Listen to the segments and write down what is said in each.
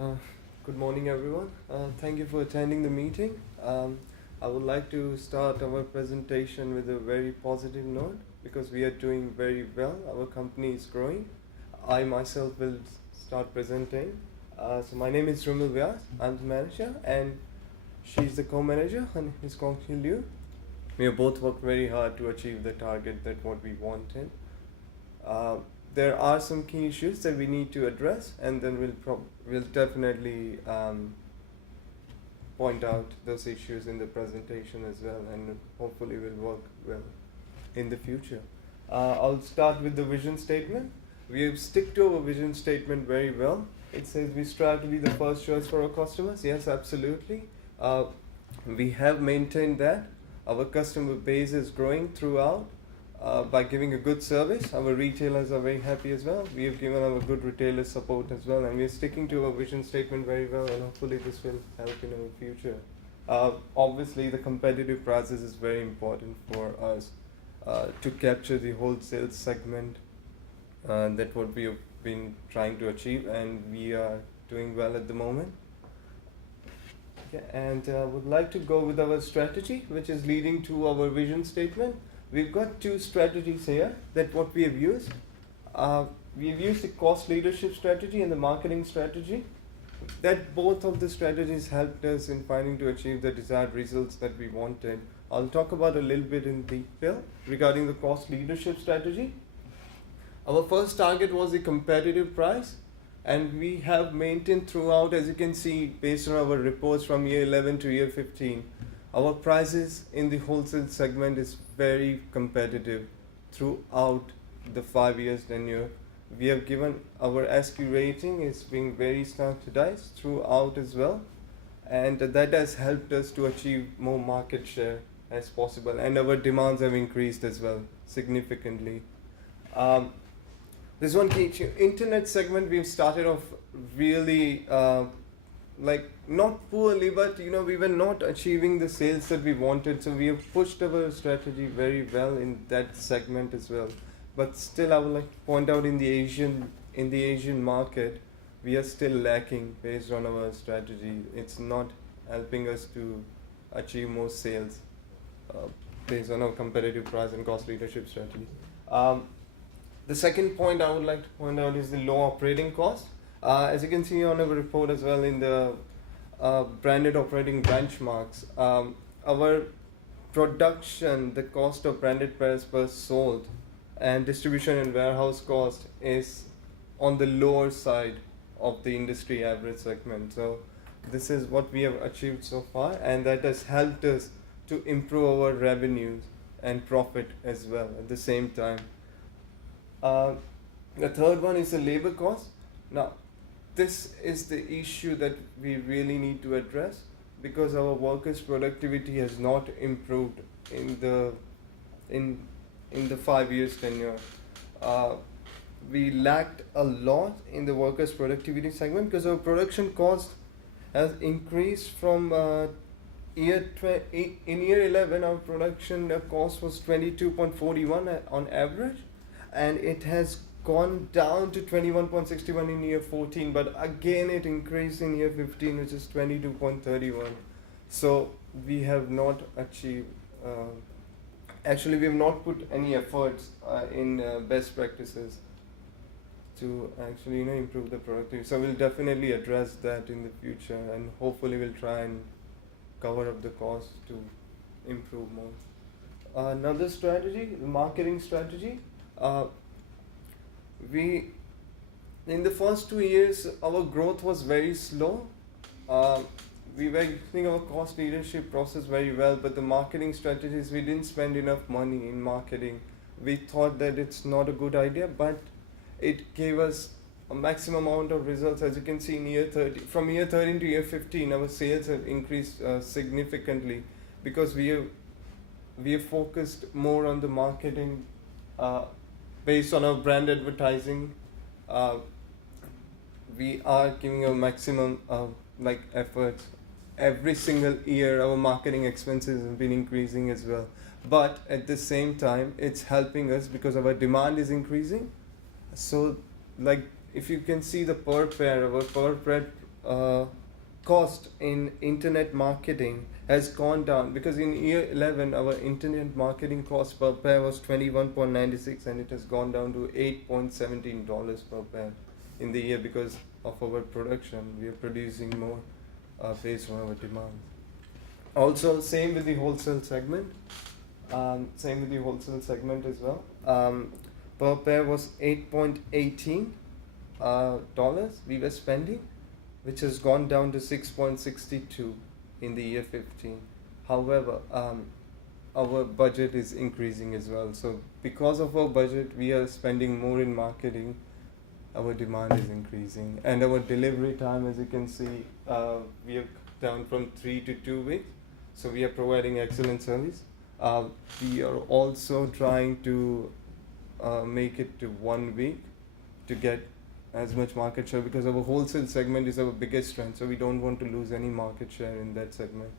Uh, Good morning, everyone. Thank you for attending the meeting. I would like to start our presentation with a very positive note because we are doing very well. Our company is growing. I myself will start presenting. So my name is Dhrumil Vyas. I'm the manager, and she's the co-manager. Her name is Congjie Liu. We have both worked very hard to achieve the target that what we wanted. Uh, there are some key issues that we need to address, and then we'll definitely point out those issues in the presentation as well, and hopefully will work well in the future. I'll start with the vision statement. We have stick to our vision statement very well. It says we strive to be the first choice for our customers. Yes, absolutely. We have maintained that. Our customer base is growing throughout. By giving a good service, our retailers are very happy as well. We have given our good retailer support as well, and we are sticking to our vision statement very well, and hopefully this will help in our future. Obviously, the competitive prices is very important for us to capture the wholesale segment. That's what we have been trying to achieve, and we are doing well at the moment. Okay, and would like to go with our strategy, which is leading to our vision statement. We've got two strategies here that what we have used. We've used the cost leadership strategy and the marketing strategy. That both of the strategies helped us in finding to achieve the desired results that we wanted. I'll talk about a little bit in detail regarding the cost leadership strategy. Our first target was the competitive price, and we have maintained throughout, as you can see, based on our reports from year 11 to year 15. Our prices in the wholesale segment is very competitive throughout the 5 years tenure. We have given our SQ rating is being very standardized throughout as well, and that has helped us to achieve more market share as possible, and our demands have increased as well significantly. This one key internet segment, we've started off really like not poorly, but we were not achieving the sales that we wanted, so we have pushed our strategy very well in that segment as well. But still, I would like to point out in the Asian market, we are still lacking based on our strategy. It's not helping us to achieve more sales based on our competitive price and cost leadership strategy. The second point I would like to point out is the low operating cost. As you can see on our report as well in the branded operating benchmarks, our production, the cost of branded pairs per sold, and distribution and warehouse cost is on the lower side of the industry average segment. So this is what we have achieved so far, and that has helped us to improve our revenues and profit as well at the same time. The third one is the labor cost. Now, this is the issue that we really need to address because our workers' productivity has not improved in the 5 years tenure. We lacked a lot in the workers' productivity segment because our production cost has increased from in year 11 our production cost was 22.41 on average, and it has gone down to 21.61 in year 14, but again it increased in year 15, which is 22.31. So we have not achieved, actually we have not put any efforts in best practices to actually improve the productivity. So we'll definitely address that in the future, and hopefully we'll try and cover up the cost to improve more. Another strategy, the marketing strategy. We in the first 2 years our growth was very slow. We were using our cost leadership process very well, but the marketing strategies, we didn't spend enough money in marketing. We thought that it's not a good idea, but it gave us a maximum amount of results. As you can see in year 30, from year 13 to year 15, our sales have increased significantly because we have focused more on the marketing based on our brand advertising. We are giving our maximum efforts. Every single year our marketing expenses have been increasing as well, but at the same time it's helping us because our demand is increasing. So if you can see the per pair, our per cost in internet marketing has gone down, because in year 11 our internet marketing cost per pair was 21.96 and it has gone down to $8.17 per pair in the year because of our production. We are producing more based on our demand. Also, same with the wholesale segment. Same with the wholesale segment as well. Per pair was $8.18 we were spending, which has gone down to 6.62 in the year 15. However, our budget is increasing as well. So because of our budget, we are spending more in marketing. Our demand is increasing, and our delivery time, as you can see, we are down from 3 to 2 weeks. So we are providing excellent service. We are also trying to make it to 1 week to get as much market share, because our wholesale segment is our biggest strength, so we don't want to lose any market share in that segment.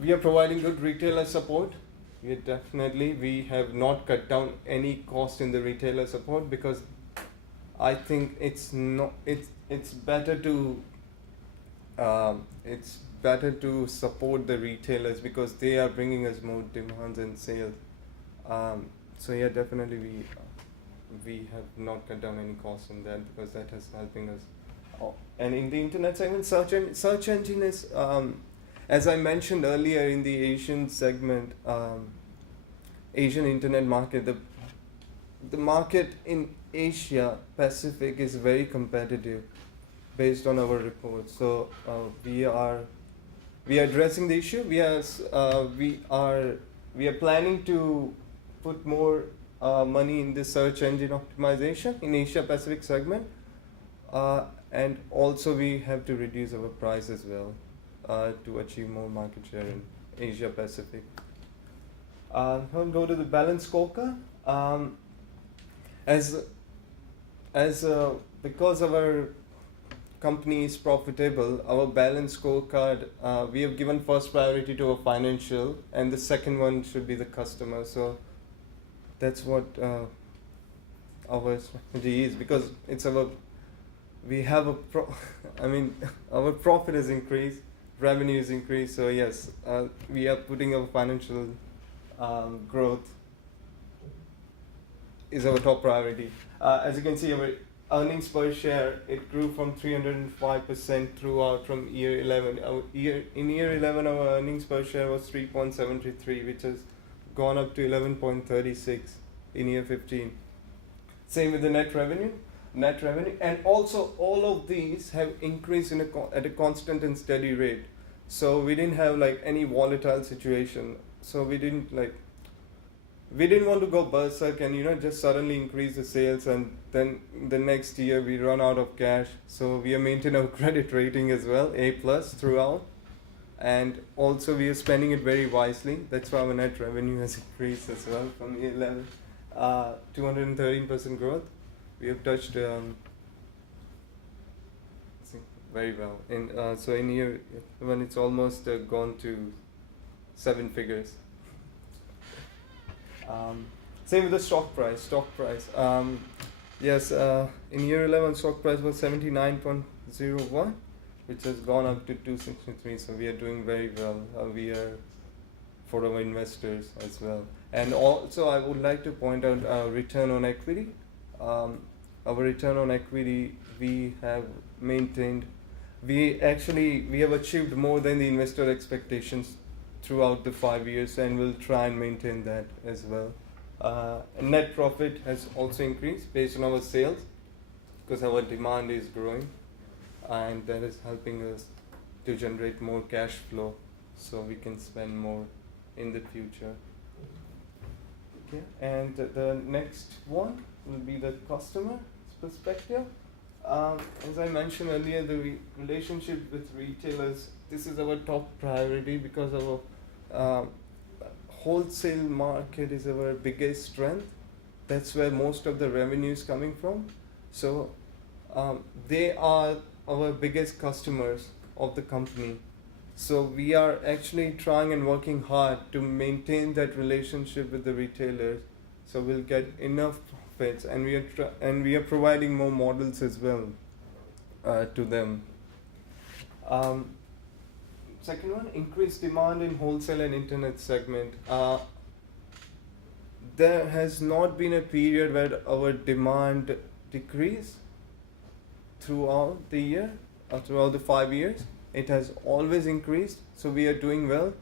We are providing good retailer support. We have not cut down any cost in the retailer support, because I think it's better to support the retailers, because they are bringing us more demands and sales. So yeah, definitely we have not cut down any costs on that, because that is helping us. And in the internet segment, search engine is, as I mentioned earlier, in the Asian segment, Asian internet market, the market in Asia Pacific is very competitive based on our reports. So we are addressing the issue. We are planning to put more money in the search engine optimization in Asia Pacific segment, and also we have to reduce our price as well to achieve more market share in Asia Pacific. Now go to the balance scorecard. Because our company is profitable, our balance scorecard, we have given first priority to our financial, and the second one should be the customer. So that's what our strategy is, because our profit has increased, revenue is increased. So yes, we are putting our financial growth is our top priority. As you can see, our earnings per share, it grew from 305% throughout from year 11. In year 11, our earnings per share was 3.733, which has gone up to 11.36 in year 15. Same with the net revenue, and also all of these have increased at a constant and steady rate. So we didn't have any volatile situation. So we didn't want to go berserk and just suddenly increase the sales, and then the next year we run out of cash. So we are maintaining our credit rating as well, A+ throughout, and also we are spending it very wisely. That's why our net revenue has increased as well from year 11, 213% growth. We have touched very well. So in year when it's almost gone to 7 figures. Same with the stock price. Yes, in year 11, stock price was 79.01, which has gone up to 263. So we are doing very well. We are for our investors as well. And also, I would like to point out return on equity. Our return on equity, we have maintained. We have achieved more than the investor expectations throughout the 5 years, and we'll try and maintain that as well. Net profit has also increased based on our sales, because our demand is growing, and that is helping us to generate more cash flow, so we can spend more in the future. Okay, and the next one will be the customer perspective. As I mentioned earlier, the relationship with retailers, this is our top priority, because our wholesale market is our biggest strength. That's where most of the revenue is coming from. So they are our biggest customers of the company. So we are actually trying and working hard to maintain that relationship with the retailers, so we'll get enough profits, and we are providing more models as well to them. Second one, increased demand in wholesale and internet segment. There has not been a period where our demand decreased throughout the year, throughout the 5 years. It has always increased, so we are doing well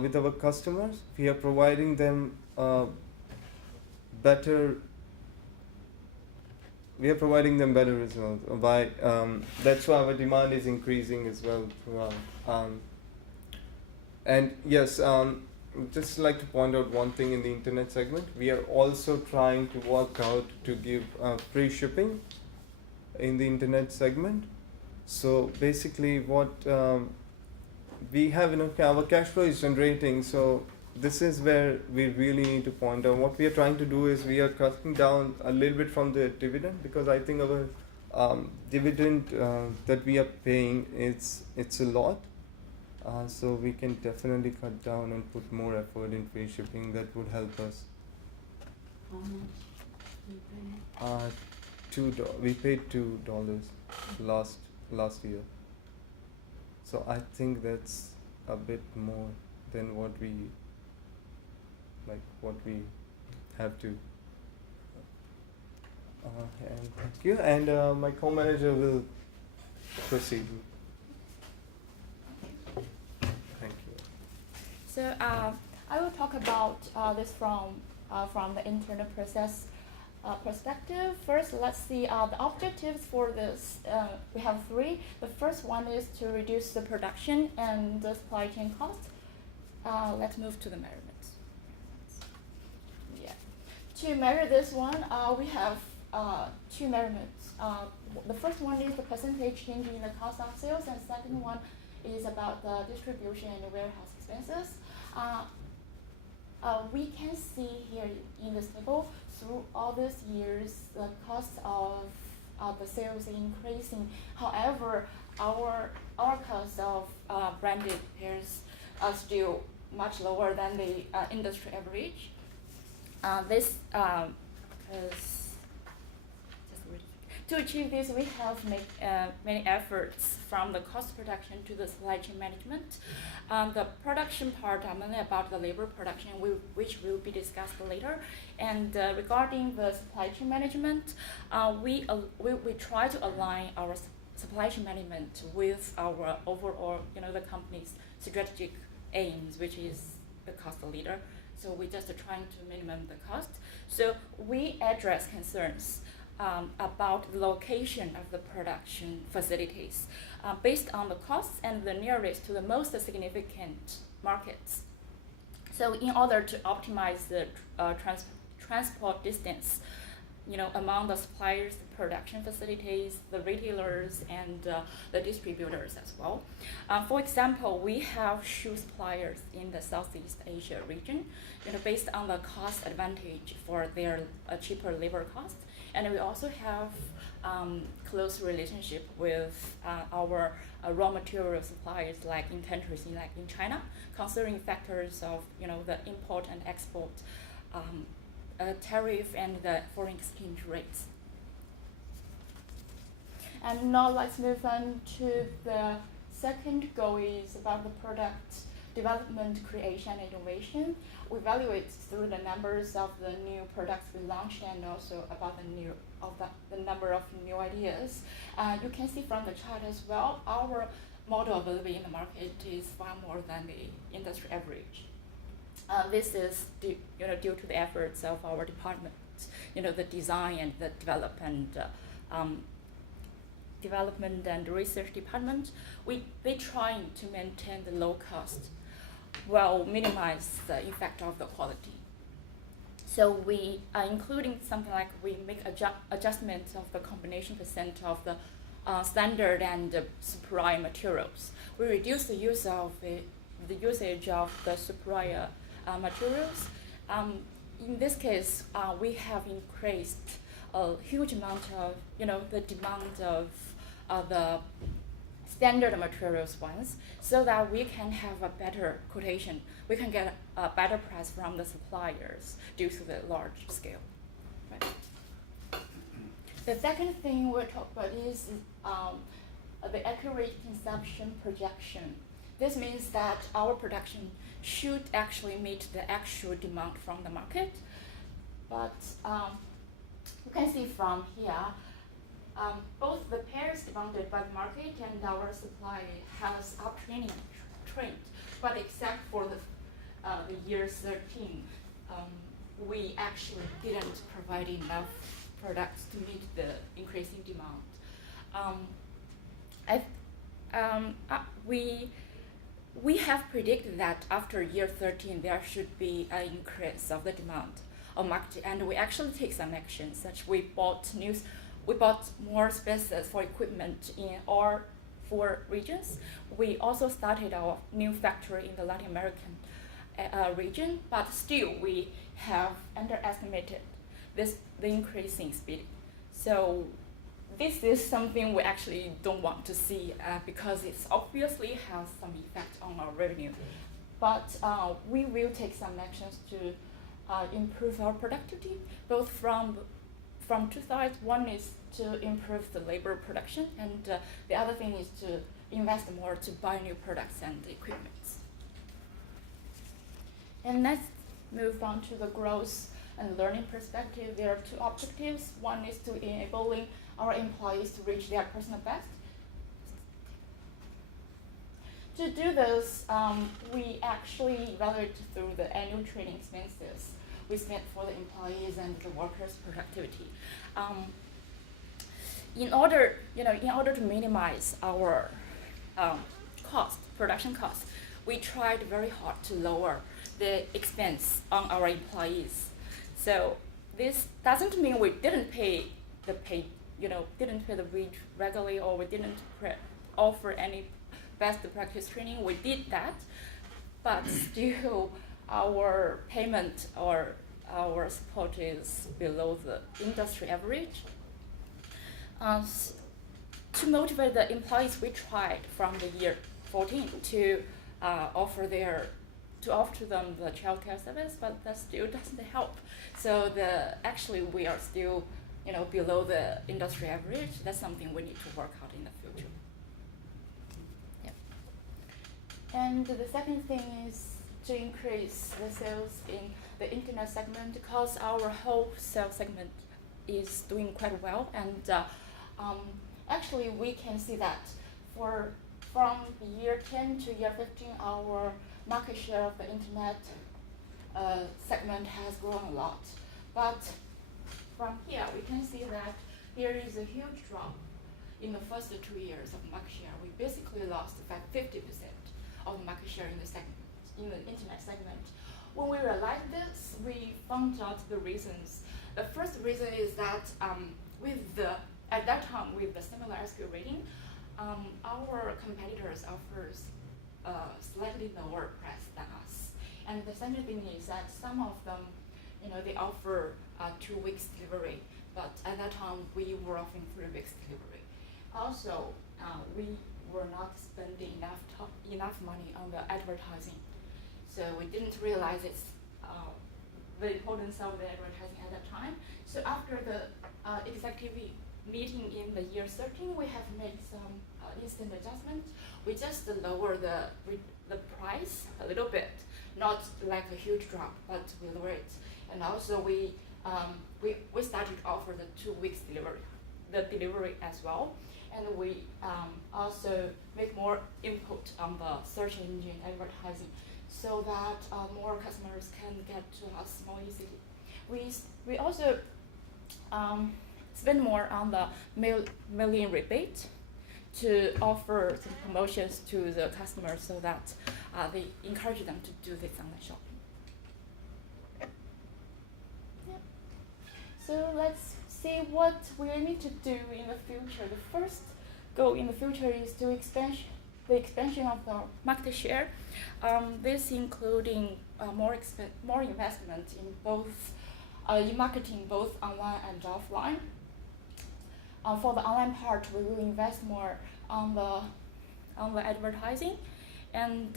with our customers. We are providing them better. We are providing them better results. That's why our demand is increasing as well throughout. And yes, just like to point out one thing in the internet segment. We are also trying to work out to give free shipping in the internet segment. So basically what we have, our cash flow is generating, so this is where we really need to point out. What we are trying to do is we are cutting down a little bit from the dividend, because I think our dividend that we are paying, it's a lot. So we can definitely cut down and put more effort in free shipping. That would help us. How much do you pay? We paid $2 last year. So I think that's a bit more than what we have to. And thank you. And my co-manager will proceed. Thank you. So I will talk about this from the internal process perspective. First, let's see the objectives for this. We have three. The first one is to reduce the production and the supply chain costs. Let's move to the measurements. Yeah. To measure this one, we have two measurements. The first one is the percentage change in the cost of sales, and the second one is about the distribution and warehouse expenses. We can see here in this table, through all these years, the cost of the sales increasing. However, our cost of branded pairs are still much lower than the industry average. This is to achieve this, we have made many efforts from the cost production to the supply chain management. The production part, mainly about the labor production, which will be discussed later. And regarding the supply chain management, we try to align our supply chain management with our overall, the company's strategic aims, which is the cost leader. So we're just trying to minimum the cost. So we address concerns about the location of the production facilities based on the costs and the nearest to the most significant markets. So in order to optimize the transport distance, among the suppliers, the production facilities, the retailers, and the distributors as well. For example, we have shoe suppliers in the Southeast Asia region, based on the cost advantage for their cheaper labor costs. And we also have close relationship with our raw material suppliers, like in countries like in China, considering factors of the import and export tariff and the foreign exchange rates. And now let's move on to the second goal, is about the product development, creation, and innovation. We evaluate through the numbers of the new products we launched, and also about the number of new ideas. You can see from the chart as well, our model available in the market is far more than the industry average. This is due to the efforts of our department, the design and the development and research department. They trying to maintain the low cost while minimize the effect of the quality. So we are including something like we make adjustments of the combination percent of the standard and superior materials. We reduce the use of the usage of the superior materials. In this case, we have increased a huge amount of the demand of the standard materials ones, so that we can have a better quotation. We can get a better price from the suppliers due to the large scale. Right. The second thing we'll talk about is the accurate consumption projection. This means that our production should actually meet the actual demand from the market. But you can see from here, both the pairs demanded by the market and our supply has uptrending trend. But except for the year 13, we actually didn't provide enough products to meet the increasing demand. We have predicted that after year 13 there should be an increase of the demand of market, and we actually take some action. Such we bought more spaces for equipment in all 4 regions. We also started our new factory in the Latin American region, but still we have underestimated the increasing speed. So this is something we actually don't want to see because it obviously has some effect on our revenue. But we will take some actions to improve our productivity, both from 2 sides. One is to improve the labor production, and the other thing is to invest more to buy new products and equipment. And let's move on to the growth and learning perspective. There are 2 objectives. One is to enabling our employees to reach their personal best. To do this, we actually evaluate through the annual training expenses we spent for the employees and the workers' productivity. In order to minimize our production costs, we tried very hard to lower the expense on our employees. So this doesn't mean we didn't pay the wage regularly, or we didn't offer any best practice training. We did that, but still our payment or our support is below the industry average. To motivate the employees, we tried from the year 14 to offer them the childcare service, but that still doesn't help. So actually we are still below the industry average. That's something we need to work out in the future. Yeah. And the second thing is to increase the sales in the internet segment, because our wholesale segment is doing quite well, and actually we can see that from year 10 to year 15, our market share of the internet segment has grown a lot. But from here, we can see that there is a huge drop in the first 2 years of market share. We basically lost about 50% of market share in the internet segment. When we realized this, we found out the reasons. The first reason is that at that time, with the similar SQ rating, our competitors offers slightly lower price than us. And the second thing is that some of them, they offer 2 weeks delivery, but at that time we were offering 3 weeks delivery. Also, we were not spending enough money on the advertising, so we didn't realize the importance of the advertising at that time. So after the executive meeting in the year 13, we have made some instant adjustment. We just lower the price a little bit, not like a huge drop, but we lower it. And also we started to offer the 2 weeks delivery as well. And we also make more input on the search engine advertising, so that more customers can get to us more easily. We also spend more on the mailing rebate to offer some promotions to the customers, so that they encourage them to do this online shopping. Yeah. So let's see what we need to do in the future. The first goal in the future is to the expansion of the market share. This including more investment in both in marketing, both online and offline. For the online part, we will invest more on the advertising, and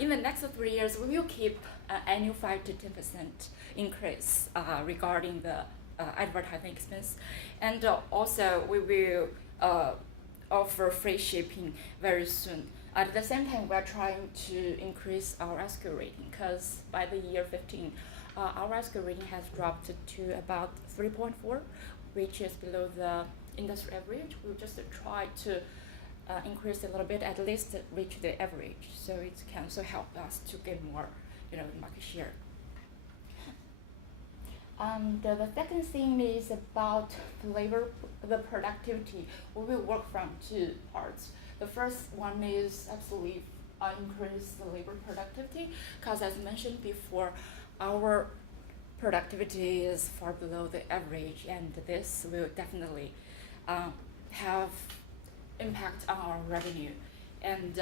in the next 3 years, we will keep an annual 5 to 10% increase regarding the advertising expense. And also we will offer free shipping very soon. At the same time, we're trying to increase our SQ rating because by the year 15, our SQ rating has dropped to about 3.4, which is below the industry average. We'll just try to increase a little bit, at least reach the average, so it can also help us to get more, market share. And the second thing is about the productivity. We will work from two parts. The first one is absolutely increase the labor productivity, because as mentioned before, our productivity is far below the average, and this will definitely have impact on our revenue. And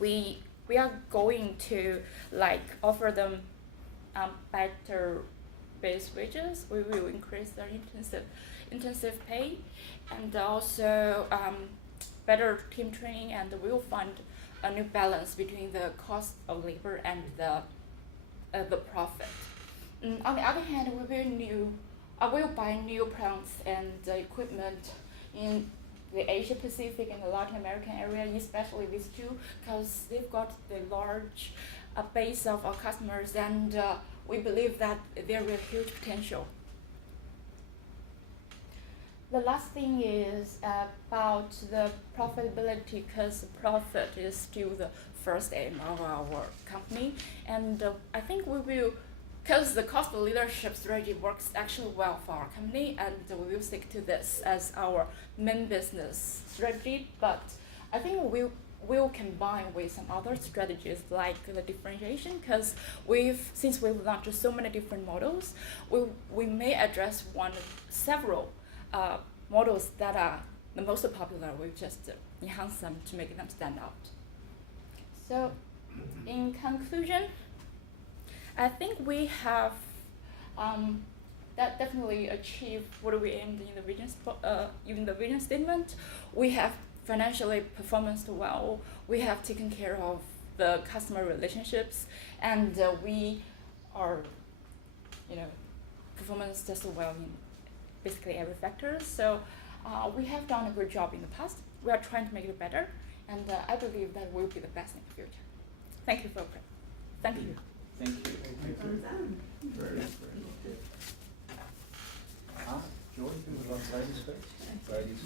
we are going to offer them better base wages. We will increase their intensive pay, and also better team training, and we will find a new balance between the cost of labor and the profit. On the other hand, we will buy new plants and equipment in the Asia Pacific and the Latin American area, especially these two, because they've got the large base of our customers, and we believe that there is huge potential. The last thing is about the profitability, because profit is still the first aim of our company, and I think we will, because the cost leadership strategy works actually well for our company, and we will stick to this as our main business strategy, but I think we'll combine with some other strategies like the differentiation, because since we've launched so many different models, we may address several models that are the most popular. We just enhance them to make them stand out. So, in conclusion, I think we have that definitely achieved what we aimed in the vision statement. We have financially performed well. We have taken care of the customer relationships, and we are, performance just well in basically every factor. So we have done a good job in the past. We are trying to make it better, and I believe that will be the best in the future. Thank you Thank you. Thank you. Very good. Joy, ladies first. Ladies.